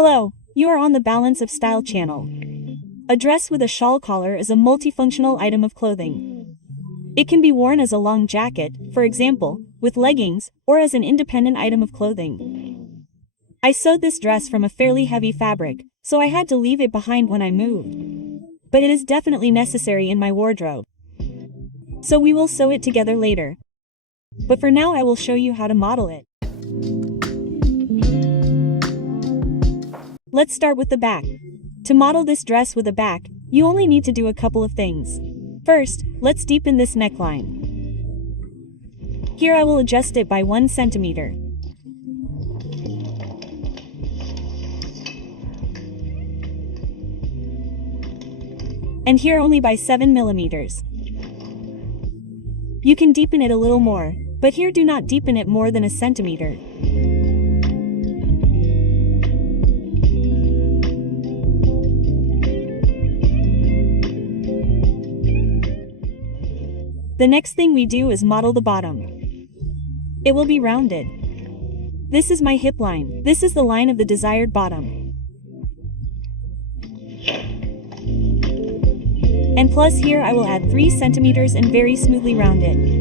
Hello, you are on the Balance of Style channel. A dress with a shawl collar is a multifunctional item of clothing. It can be worn as a long jacket, for example, with leggings, or as an independent item of clothing. I sewed this dress from a fairly heavy fabric, so I had to leave it behind when I moved. But it is definitely necessary in my wardrobe. So we will sew it together later. But for now I will show you how to model it. Let's start with the back. To model this dress with a back, you only need to do a couple of things. First, let's deepen this neckline. Here I will adjust it by 1 centimeter. And here only by 7 millimeters. You can deepen it a little more, but here do not deepen it more than a centimeter. The next thing we do is model the bottom. It will be rounded. This is my hip line. This is the line of the desired bottom. And plus here I will add 3 centimeters and very smoothly round it.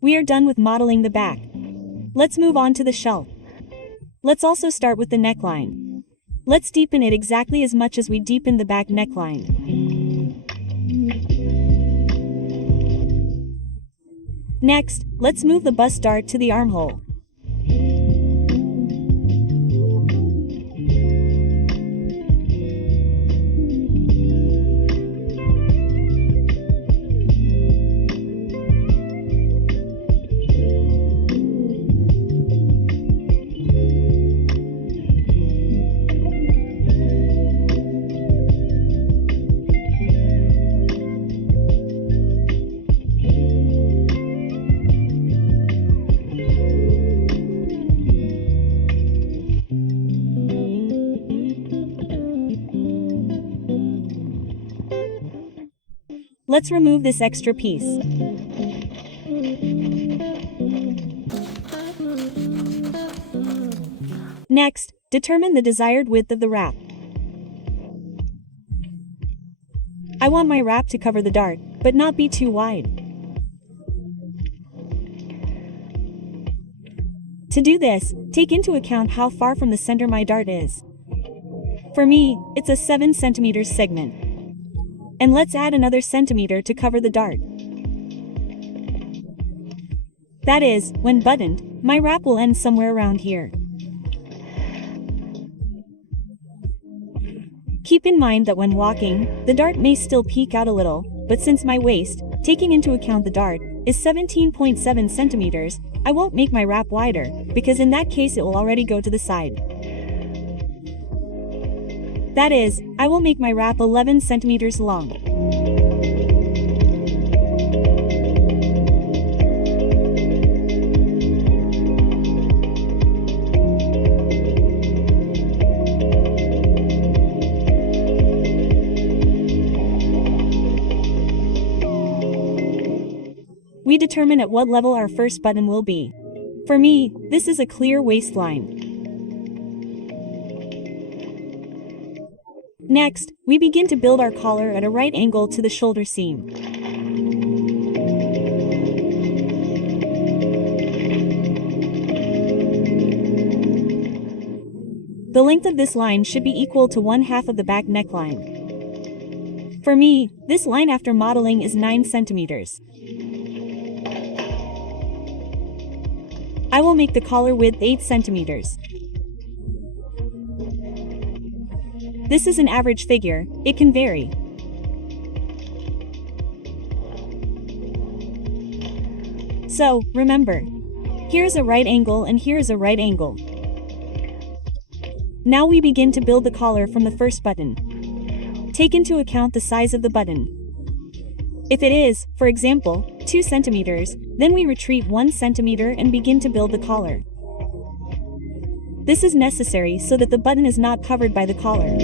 We are done with modeling the back. Let's move on to the shelf. Let's also start with the neckline. Let's deepen it exactly as much as we deepened the back neckline. Next, let's move the bust dart to the armhole. Let's remove this extra piece. Next, determine the desired width of the wrap. I want my wrap to cover the dart, but not be too wide. To do this, take into account how far from the center my dart is. For me, it's a 7 centimeters segment. And let's add another centimeter to cover the dart. That is, when buttoned, my wrap will end somewhere around here. Keep in mind that when walking, the dart may still peek out a little, but since my waist, taking into account the dart, is 17.7 centimeters, I won't make my wrap wider, because in that case it will already go to the side. That is, I will make my wrap 11 centimeters long. We determine at what level our first button will be. For me, this is a clear waistline. Next, we begin to build our collar at a right angle to the shoulder seam. The length of this line should be equal to 1/2 of the back neckline. For me, this line after modeling is 9 centimeters. I will make the collar width 8 centimeters. This is an average figure, it can vary. So, remember, here's a right angle and here's a right angle. Now we begin to build the collar from the first button. Take into account the size of the button. If it is, for example, 2 centimeters, then we retreat 1 centimeter and begin to build the collar. This is necessary so that the button is not covered by the collar.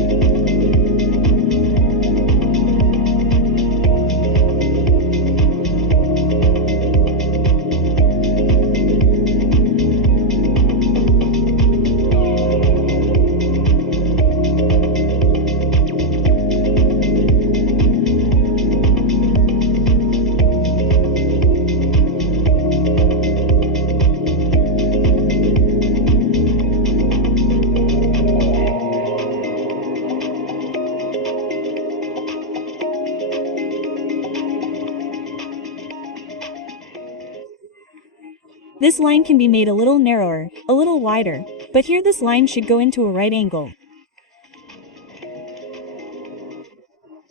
This line can be made a little narrower, a little wider, but here this line should go into a right angle.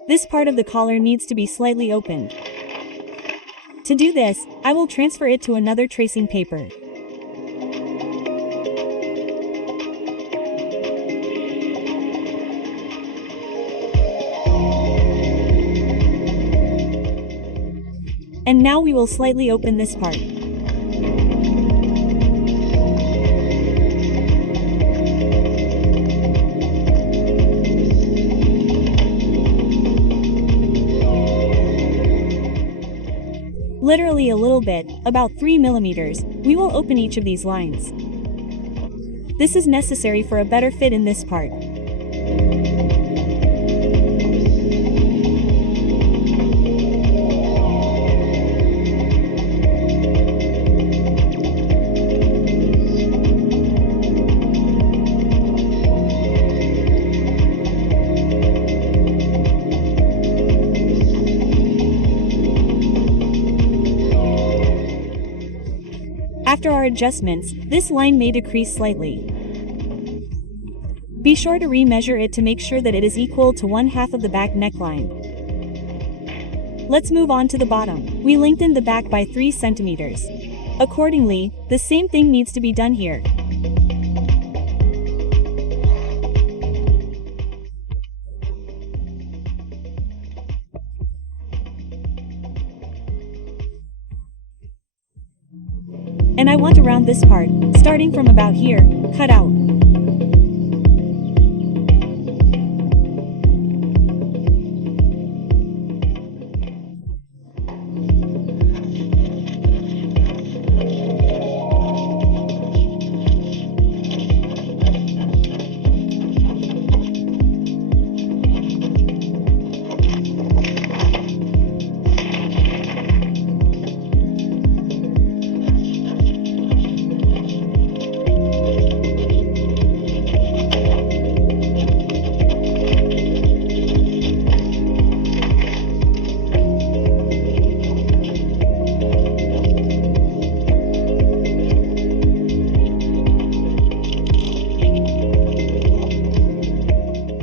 This part of the collar needs to be slightly opened. To do this, I will transfer it to another tracing paper. And now we will slightly open this part. Literally a little bit, about 3 millimeters, we will open each of these lines. This is necessary for a better fit in this part. After our adjustments, this line may decrease slightly. Be sure to re-measure it to make sure that it is equal to 1/2 of the back neckline. Let's move on to the bottom. We lengthened the back by 3 centimeters. Accordingly, the same thing needs to be done here. And I want to round this part, starting from about here, cut out.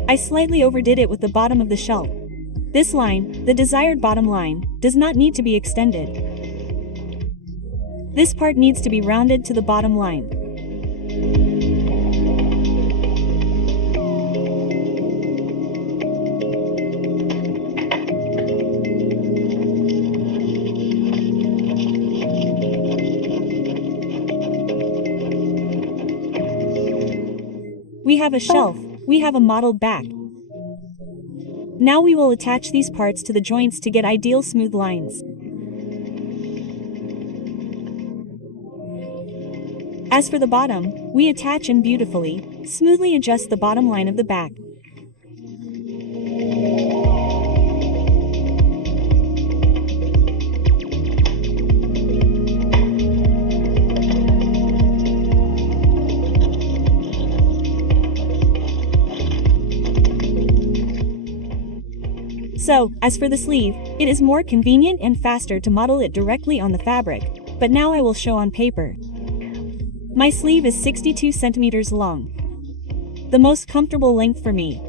I slightly overdid it with the bottom of the shelf. This line, the desired bottom line, does not need to be extended. This part needs to be rounded to the bottom line. We have a shelf, we have a modeled back. Now we will attach these parts to the joints to get ideal smooth lines. As for the bottom, we attach and beautifully, smoothly adjust the bottom line of the back. So, as for the sleeve, it is more convenient and faster to model it directly on the fabric, but now I will show on paper. My sleeve is 62 centimeters long. The most comfortable length for me.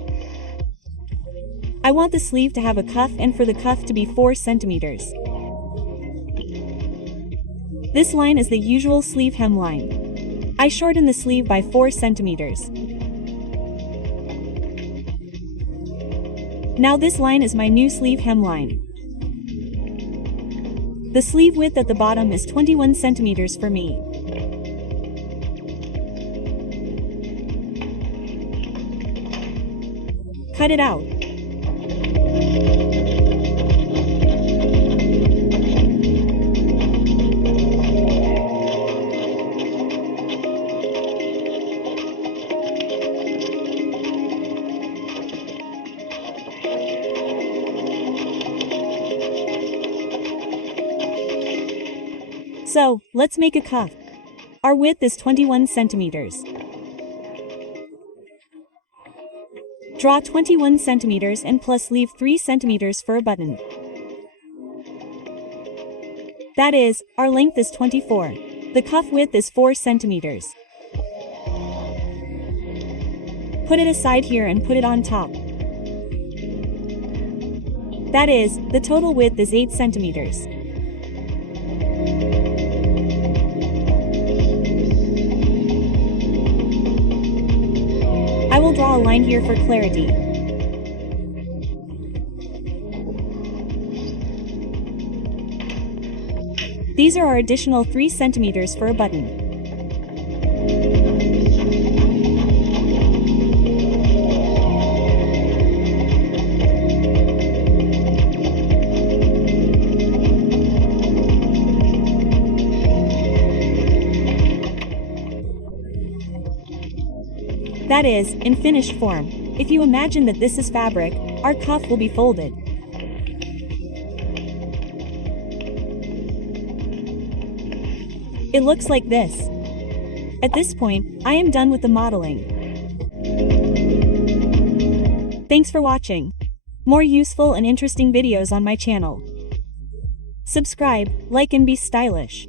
I want the sleeve to have a cuff and for the cuff to be 4 centimeters. This line is the usual sleeve hem line. I shorten the sleeve by 4 centimeters. Now this line is my new sleeve hemline. The sleeve width at the bottom is 21 centimeters for me. Cut it out. So, let's make a cuff. Our width is 21 centimeters. Draw 21 centimeters and plus leave 3 centimeters for a button. That is, our length is 24. The cuff width is 4 centimeters. Put it aside here and put it on top. That is, the total width is 8 centimeters. I will draw a line here for clarity. These are our additional 3 centimeters for a button. That is, in finished form. If you imagine that this is fabric, our cuff will be folded. It looks like this. At this point, I am done with the modeling. Thanks for watching. More useful and interesting videos on my channel. Subscribe, like and be stylish.